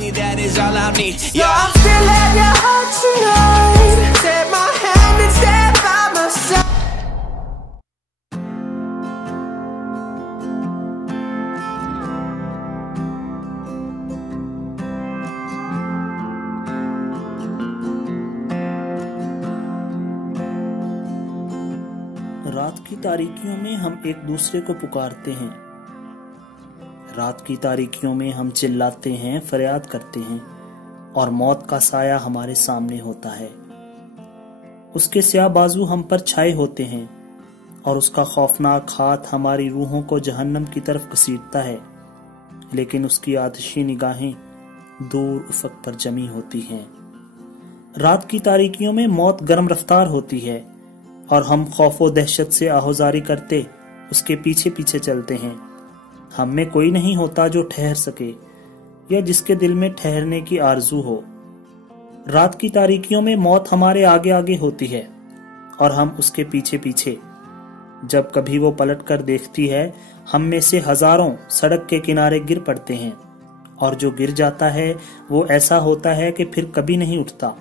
me, that is all I need. Yeah, I'm still at your heart tonight. Take my hand and stand by my side. रात की तारीकियों में हम एक दूसरे को पुकारते हैं। रात की तारीकियों में हम चिल्लाते हैं, फरियाद करते हैं और मौत का साया हमारे सामने होता है। उसके स्याह बाजू हम पर छाए होते हैं और उसका खौफनाक हाथ हमारी रूहों को जहन्नम की तरफ घसीटता है, लेकिन उसकी आतिशी निगाहें दूर उफक पर जमी होती हैं। रात की तारीकियों में मौत गर्म रफ्तार होती है और हम खौफ व दहशत से आहोजारी करते उसके पीछे पीछे चलते हैं। हम में कोई नहीं होता जो ठहर सके या जिसके दिल में ठहरने की आरजू हो। रात की तारीकियों में मौत हमारे आगे आगे होती है और हम उसके पीछे पीछे। जब कभी वो पलट कर देखती है, हम में से हजारों सड़क के किनारे गिर पड़ते हैं और जो गिर जाता है वो ऐसा होता है कि फिर कभी नहीं उठता,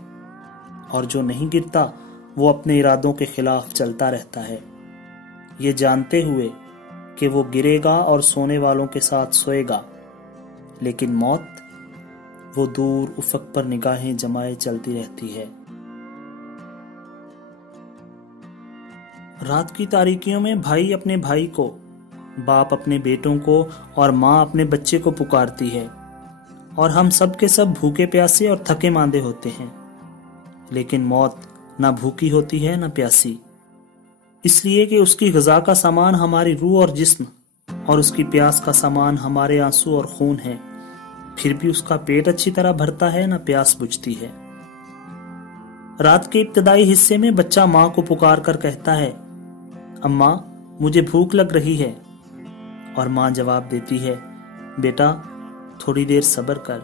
और जो नहीं गिरता वो अपने इरादों के खिलाफ चलता रहता है, ये जानते हुए कि वो गिरेगा और सोने वालों के साथ सोएगा। लेकिन मौत वो दूर उफक पर निगाहें जमाए चलती रहती है। रात की तारीकियों में भाई अपने भाई को, बाप अपने बेटों को और माँ अपने बच्चे को पुकारती है, और हम सब के सब भूखे प्यासे और थके मांदे होते हैं। लेकिन मौत ना भूखी होती है ना प्यासी, इसलिए कि उसकी ग़िज़ा का सामान हमारी रूह और जिस्म और उसकी प्यास का सामान हमारे आंसू और खून है। फिर भी उसका पेट अच्छी तरह भरता है ना प्यास बुझती है। रात के इब्तदाई हिस्से में बच्चा माँ को पुकार कर कहता है, अम्मा मुझे भूख लग रही है, और माँ जवाब देती है, बेटा थोड़ी देर सब्र कर।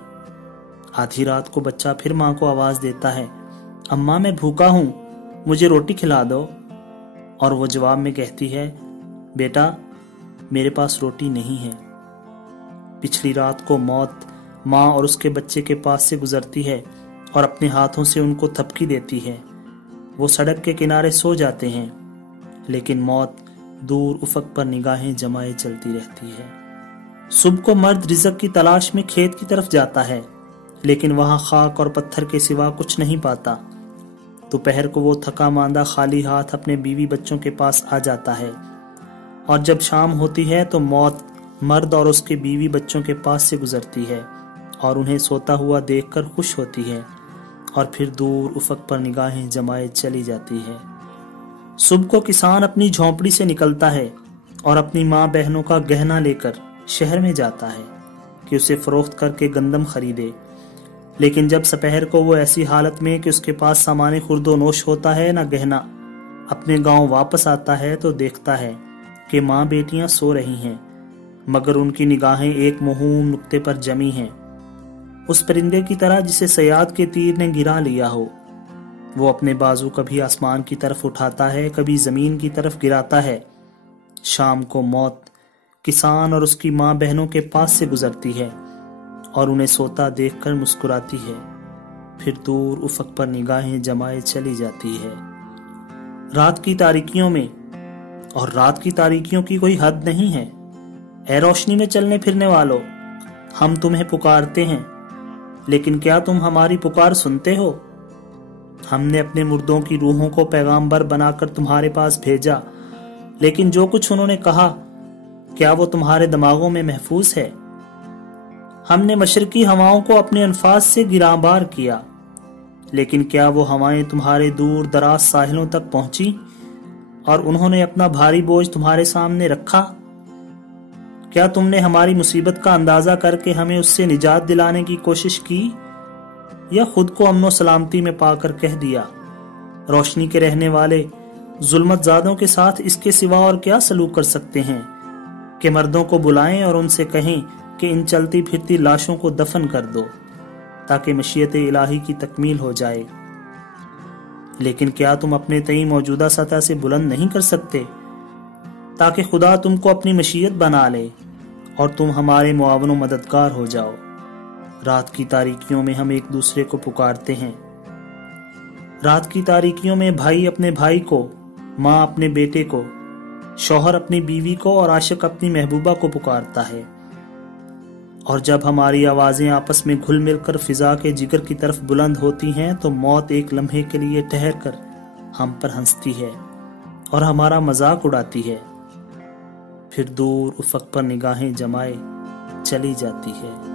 आधी रात को बच्चा फिर माँ को आवाज देता है, अम्मा मैं भूखा हूं, मुझे रोटी खिला दो। और वो जवाब में कहती है, बेटा मेरे पास रोटी नहीं है। पिछली रात को मौत माँ और उसके बच्चे के पास से गुजरती है और अपने हाथों से उनको थपकी देती है। वो सड़क के किनारे सो जाते हैं, लेकिन मौत दूर उफक पर निगाहें जमाए चलती रहती है। सुबह को मर्द रिज़्क की तलाश में खेत की तरफ जाता है, लेकिन वहां खाक और पत्थर के सिवा कुछ नहीं पाता। दोपहर को वो थका मांदा खाली हाथ अपने बीवी बच्चों के पास आ जाता है, और जब शाम होती है तो मौत मर्द और उसके बीवी बच्चों के पास से गुजरती है और उन्हें सोता हुआ देखकर खुश होती है, और फिर दूर उफक पर निगाहें जमाए चली जाती है। सुबह को किसान अपनी झोंपड़ी से निकलता है और अपनी माँ बहनों का गहना लेकर शहर में जाता है कि उसे फरोख्त करके गंदम खरीदे। लेकिन जब दोपहर को वो ऐसी हालत में कि उसके पास सामान खुर्दो नोश होता है ना गहना, अपने गांव वापस आता है तो देखता है कि माँ बेटियां सो रही हैं, मगर उनकी निगाहें एक महूम नुक्ते पर जमी हैं, उस परिंदे की तरह जिसे सयाद के तीर ने गिरा लिया हो। वो अपने बाजू कभी आसमान की तरफ उठाता है, कभी जमीन की तरफ गिराता है। शाम को मौत किसान और उसकी माँ बहनों के पास से गुजरती है और उन्हें सोता देखकर मुस्कुराती है, फिर दूर उफक पर निगाहें जमाए चली जाती है। रात की तारीकियों में, और रात की तारीकियों की कोई हद नहीं है। ए रोशनी में चलने फिरने वालों, हम तुम्हें पुकारते हैं, लेकिन क्या तुम हमारी पुकार सुनते हो? हमने अपने मुर्दों की रूहों को पैगाम्बर बनाकर तुम्हारे पास भेजा, लेकिन जो कुछ उन्होंने कहा क्या वो तुम्हारे दिमागों में महफूज है? हमने मशरकी हवाओं को अपने अनफास से गिराबार किया, लेकिन क्या वो हवाएं तुम्हारे दूर दराज साहिलों तक पहुंची और उन्होंने अपना भारी बोझ तुम्हारे सामने रखा? क्या तुमने हमारी मुसीबत का अंदाजा करके हमें उससे निजात दिलाने की कोशिश की, या खुद को अमनो सलामती में पाकर कह दिया, रोशनी के रहने वाले जुल्मत ज़ादों के साथ इसके सिवा और क्या सलूक कर सकते हैं कि मर्दों को बुलाएं और उनसे कहें कि इन चलती फिरती लाशों को दफन कर दो ताकि मशीयत इलाही की तकमील हो जाए। लेकिन क्या तुम अपने तई मौजूदा सतह से बुलंद नहीं कर सकते ताकि खुदा तुमको अपनी मशीयत बना ले और तुम हमारे मुआवन मददगार हो जाओ? رات کی تاریکیوں میں ہم ایک دوسرے کو پکارتے ہیں۔ رات کی تاریکیوں میں بھائی اپنے بھائی کو، ماں اپنے بیٹے کو، شوہر اپنی بیوی کو اور عاشق اپنی محبوبہ کو پکارتا ہے۔ اور جب ہماری آوازیں آپس میں گھل مل کر فضا کے جگر کی طرف بلند ہوتی ہیں تو موت ایک لمحے کے لیے ٹھہر کر ہم پر ہنستی ہے اور ہمارا مذاق اڑاتی ہے، پھر دور افق پر نگاہیں جمائے چلی جاتی ہے۔